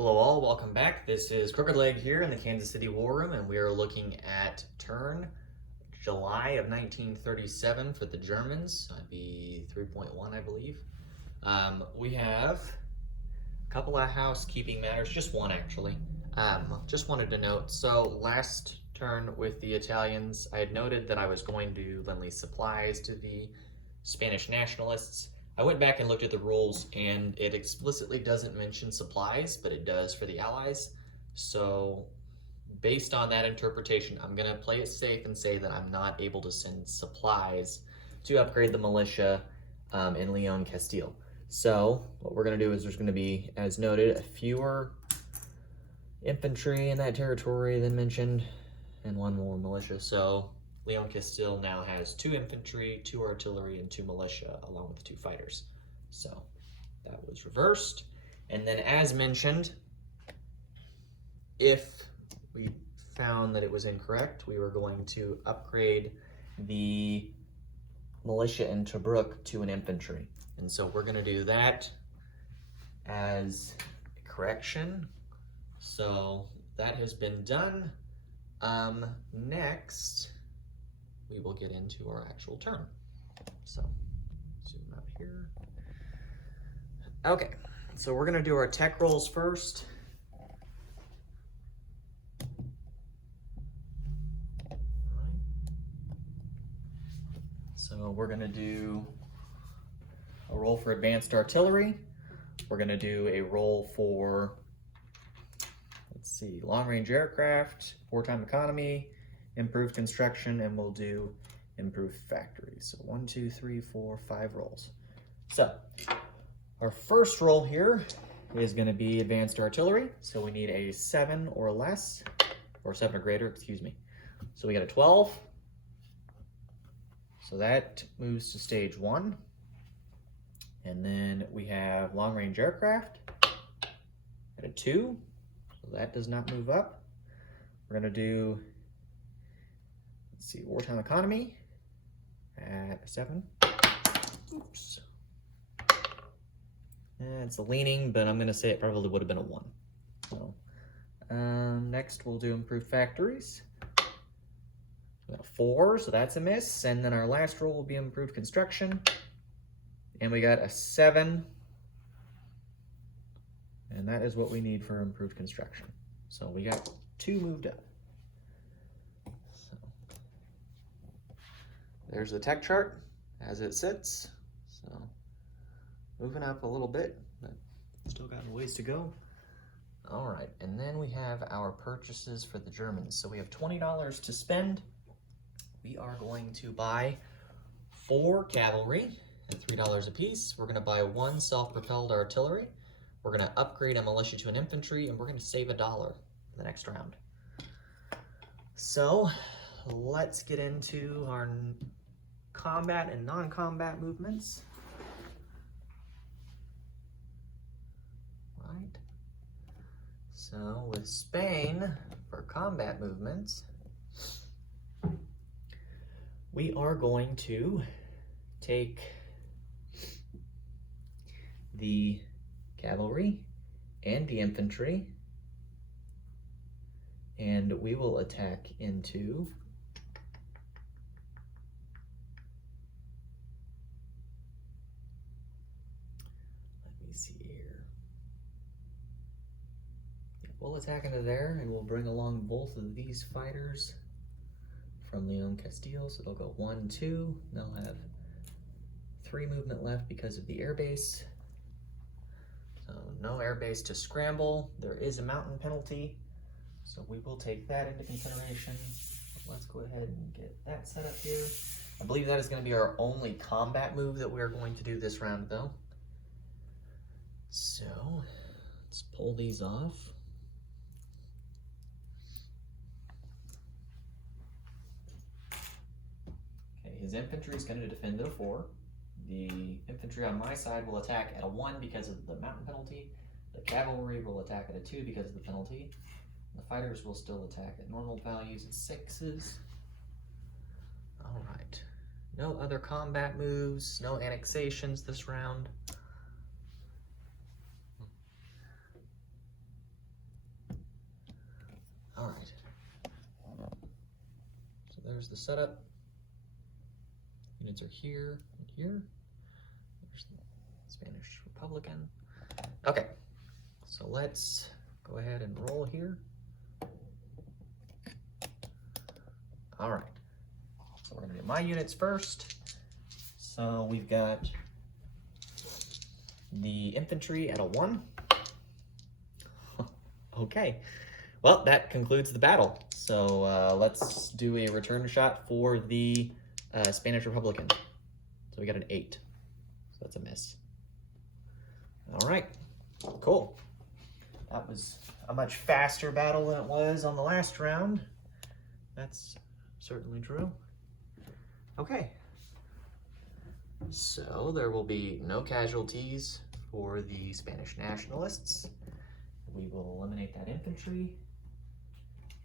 Hello all, welcome back. This is Crooked Leg here in the Kansas City War Room, and we are looking at turn July of 1937 for the Germans. That'd be 3.1, I believe. We have a couple of housekeeping matters, just one actually. Just wanted to note, so last turn with the Italians, I had noted that I was going to lend these supplies to the Spanish nationalists. I went back and looked at the rules, and it explicitly doesn't mention supplies, but it does for the Allies. So based on that interpretation, I'm going to play it safe and say that I'm not able to send supplies to upgrade the militia in Leon Castile. So what we're going to do is there's going to be, as noted, fewer infantry in that territory than mentioned, and one more militia. So Leon Castile now has 2 infantry, 2 artillery, and 2 militia, along with 2 fighters. So that was reversed. And then, as mentioned, if we found that it was incorrect, we were going to upgrade the militia in Tobruk to an infantry. And so we're going to do that as a correction. So that has been done. Next, we will get into our actual turn. So zoom out here. Okay, so we're gonna do our tech rolls first. So we're gonna do a roll for advanced artillery. We're gonna do a roll for, let's see, long-range aircraft, wartime economy, improved construction, and we'll do improved factories. So 1, 2, 3, 4, 5 rolls. So our first roll here is going to be advanced artillery. So we need a 7 or less, or 7 or greater, excuse me. So we got a 12. So that moves to stage 1. And then we have long-range aircraft at a 2. So that does not move up. We're going to do, let's see, wartime economy at 7. Oops. It's a leaning, but I'm going to say it probably would have been a 1. So next we'll do improved factories. We got a 4, so that's a miss. And then our last roll will be improved construction. And we got a 7. And that is what we need for improved construction. So we got 2 moved up. So there's the tech chart as it sits. So moving up a little bit, but still got a ways to go. All right, and then we have our purchases for the Germans. So we have $20 to spend. We are going to buy 4 cavalry at $3 a piece. We're gonna buy 1 self-propelled artillery. We're gonna upgrade a militia to an infantry, and we're gonna save $1 for the next round. So let's get into our combat and non-combat movements. Right. So with Spain, for combat movements, we are going to take the cavalry and the infantry, and we will attack into we'll attack into there, and we'll bring along both of these fighters from Leon Castile. So they'll go 1, 2. They'll have 3 movement left because of the air base. So no air base to scramble. There is a mountain penalty, so we will take that into consideration. Let's go ahead and get that set up here. I believe that is going to be our only combat move that we're going to do this round, though. So let's pull these off. His infantry is going to defend at a 4. The infantry on my side will attack at a 1 because of the mountain penalty. The cavalry will attack at a 2 because of the penalty. The fighters will still attack at normal values at 6s. All right. No other combat moves, no annexations this round. right. So there's the setup. Units are here and here. There's the Spanish Republican. Okay, so let's go ahead and roll here. All right, so we're gonna do my units first. So we've got the infantry at a 1. Okay, well, that concludes the battle. So let's do a return shot for the Spanish Republican. So we got an 8, so that's a miss. All right, cool. That was a much faster battle than it was on the last round. That's certainly true. Okay, so there will be no casualties for the Spanish nationalists. We will eliminate that infantry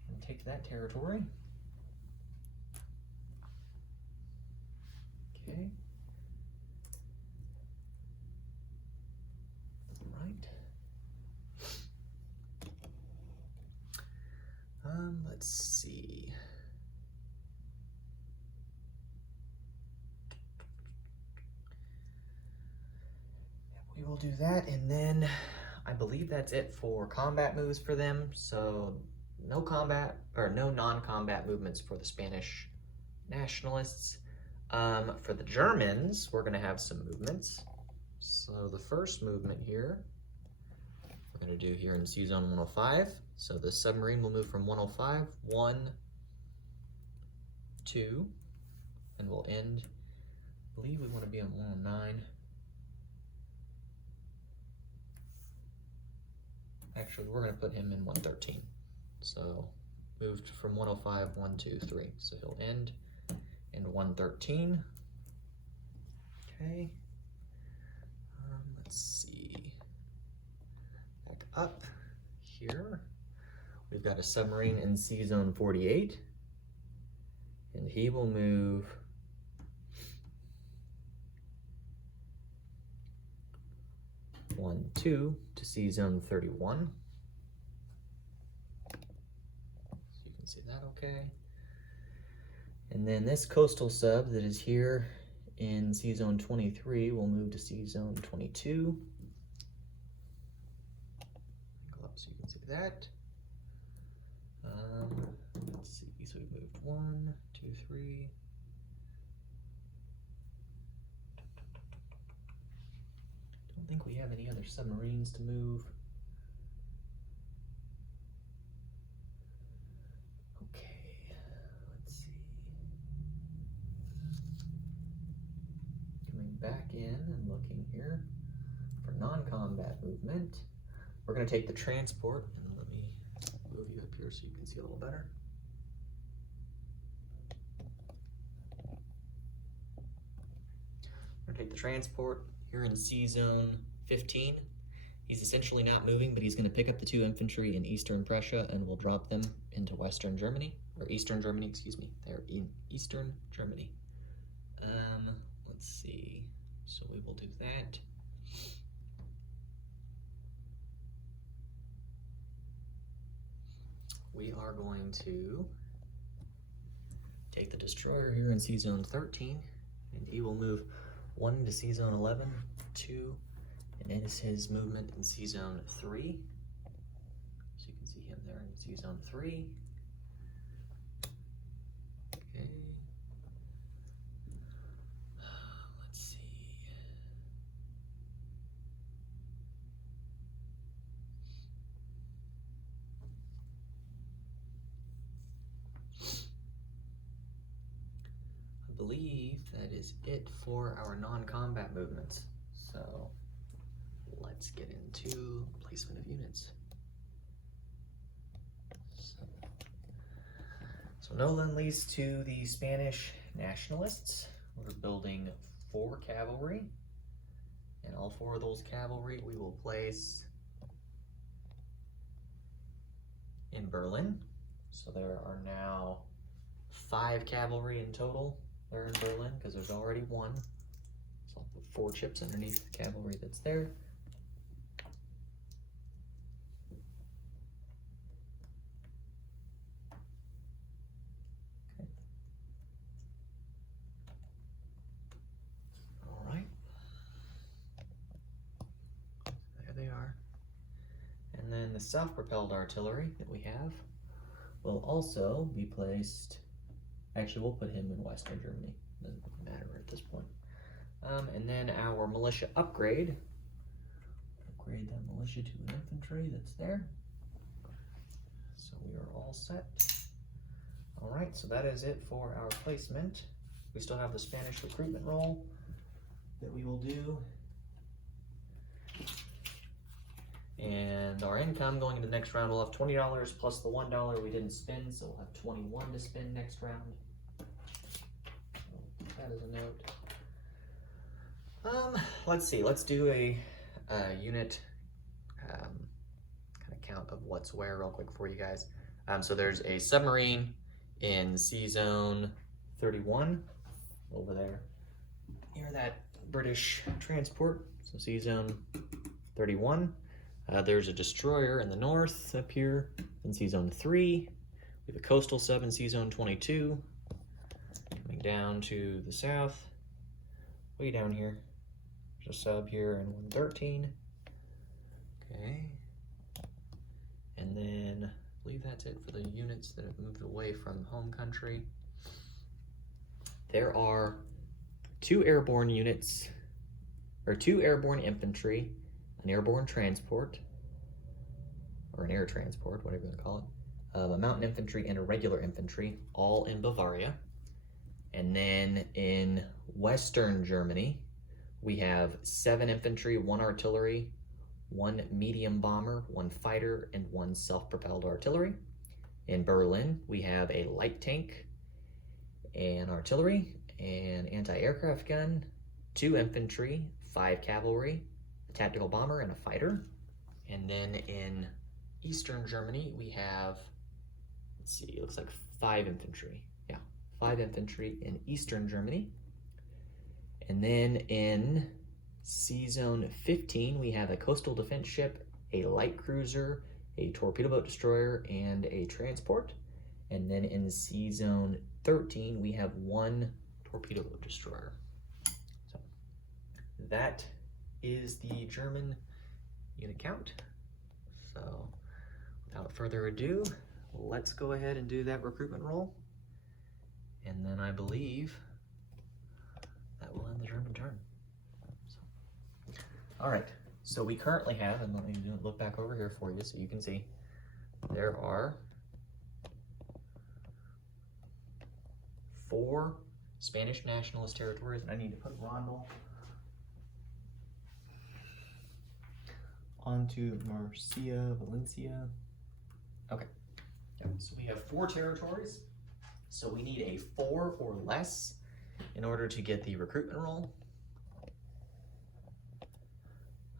and take that territory. Okay. All right. Let's see. We will do that, and then I believe that's it for combat moves for them. So no combat or no non-combat movements for the Spanish nationalists. For the Germans, we're going to have some movements. So the first movement here, we're going to do here in Sea Zone 105. So the submarine will move from 105, 1, 2, and we'll end, I believe we want to be on 109. Actually, we're going to put him in 113. So moved from 105, 1, 2, 3. So he'll end in 113. Okay. Let's see. Back up here. We've got a submarine in Sea Zone 48. And he will move 1, 2 to Sea Zone 31. So you can see that okay. And then this coastal sub that is here in Sea Zone 23 will move to Sea Zone 22. Go up so you can see that. Let's see, so we've moved 1, 2, 3. Don't think we have any other submarines to move. Okay, let's see. Coming back in and looking here for non-combat movement. We're going to take the transport, and let me move you up here so you can see a little better. We're going to take the transport here in Sea Zone 15. He's essentially not moving, but he's going to pick up the 2 infantry in Eastern Prussia and we'll drop them into Western Germany, or Eastern Germany, excuse me. They're in Eastern Germany. Let's see. So we will do that. We are going to take the destroyer here in Sea Zone 13, and he will move 1 to Sea Zone 11, 2, and it is his movement in Sea Zone 3. So you can see him there in Sea Zone 3. Okay. Let's see. I believe that is it for our non-combat movements. So let's get into placement of units. So no lend-lease to the Spanish nationalists. We're building 4 cavalry, and all 4 of those cavalry we will place in Berlin. So there are now 5 cavalry in total. They're in Berlin because there's already 1. So I'll put 4 chips underneath the cavalry that's there. And then the self-propelled artillery that we have will also be placed, actually we'll put him in Western Germany, doesn't matter at this point. And then our militia upgrade that militia to an infantry that's there. So we are all set. All right, so that is it for our placement. We still have the Spanish recruitment roll that we will do. And our income going into the next round, we'll have $20 plus the $1 we didn't spend, so we'll have 21 to spend next round. So that is a note. Let's see, let's do a unit kind of count of what's where real quick for you guys. So there's a submarine in C Zone 31 over there near that British transport, so C Zone 31. There's a destroyer in the north up here in C Zone 3. We have a coastal sub in C Zone 22. Coming down to the south, way down here. There's a sub here in 113. Okay. And then I believe that's it for the units that have moved away from home country. There are 2 airborne units, or 2 airborne infantry, an airborne transport, or an air transport, whatever you want to call it, a mountain infantry and a regular infantry, all in Bavaria. And then in Western Germany, we have 7 infantry, 1 artillery, 1 medium bomber, 1 fighter, and 1 self-propelled artillery. In Berlin, we have a light tank, an artillery, an anti-aircraft gun, 2 infantry, 5 cavalry, a tactical bomber, and a fighter. And then in Eastern Germany, we have, let's see, it looks like 5 infantry. Yeah, 5 infantry in Eastern Germany. And then in C Zone 15, we have a coastal defense ship, a light cruiser, a torpedo boat destroyer, and a transport. And then in C Zone 13, we have 1 torpedo boat destroyer. So that is the German unit count. So without further ado, let's go ahead and do that recruitment roll. And then I believe that will end the German turn. So, all right, so we currently have, and let me look back over here for you so you can see, there are 4 Spanish nationalist territories, and I need to put Rondel onto Murcia, Valencia. Okay, yep. So we have 4 territories, so we need a 4 or less in order to get the recruitment roll.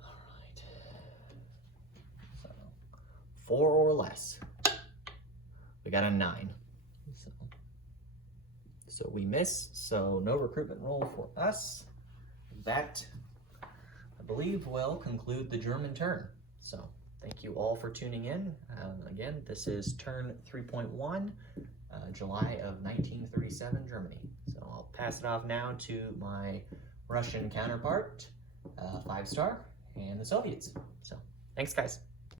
All right, so 4 or less. We got a 9. So we miss, so no recruitment roll for us. That, I believe, will conclude the German turn. So thank you all for tuning in. Again, this is turn 3.1, July of 1937, Germany. So I'll pass it off now to my Russian counterpart, 5-star, and the Soviets. So thanks, guys.